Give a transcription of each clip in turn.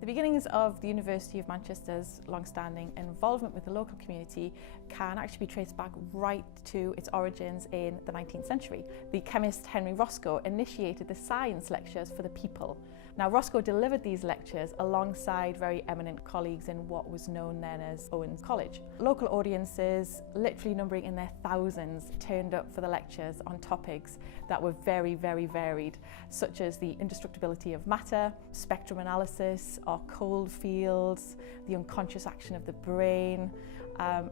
The beginnings of the University of Manchester's long-standing involvement with the local community can actually be traced back right to its origins in the 19th century. The chemist Henry Roscoe initiated the science lectures for the people. Now, Roscoe delivered these lectures alongside very eminent colleagues in what was known then as Owens College. Local audiences, literally numbering in their thousands, turned up for the lectures on topics that were very, very varied, such as the indestructibility of matter, spectrum analysis, our cold fields, the unconscious action of the brain,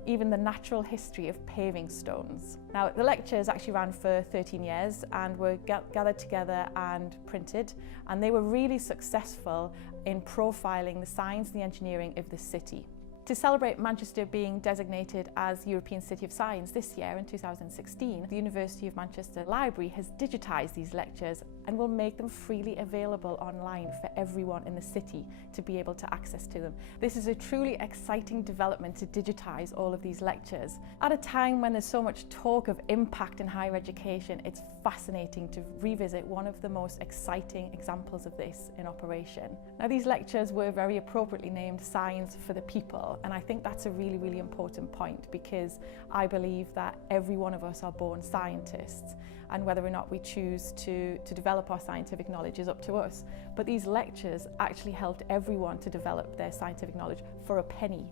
even the natural history of paving stones. Now, the lectures actually ran for 13 years and were gathered together and printed, and they were really successful in profiling the science and the engineering of the city. To celebrate Manchester being designated as European City of Science this year in 2016, the University of Manchester Library has digitised these lectures and will make them freely available online for everyone in the city to be able to access to them. This is a truly exciting development to digitise all of these lectures. At a time when there's so much talk of impact in higher education, it's fascinating to revisit one of the most exciting examples of this in operation. Now, these lectures were very appropriately named Science for the People. And I think that's a really, really important point, because I believe that every one of us are born scientists, and whether or not we choose to develop our scientific knowledge is up to us. But these lectures actually helped everyone to develop their scientific knowledge for a penny.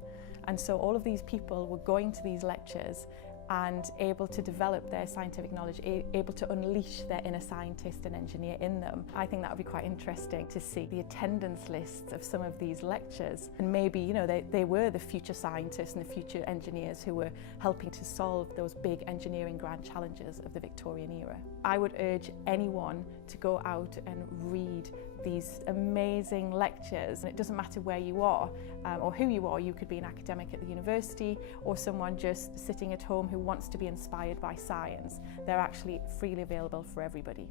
And so all of these people were going to these lectures and able to develop their scientific knowledge, able to unleash their inner scientist and engineer in them. I think that would be quite interesting to see the attendance lists of some of these lectures, and maybe, you know, they were the future scientists and the future engineers who were helping to solve those big engineering grand challenges of the Victorian era. I would urge anyone to go out and read these amazing lectures, and it doesn't matter where you are or who you are. You could be an academic at the university or someone just sitting at home who wants to be inspired by science. They're actually freely available for everybody.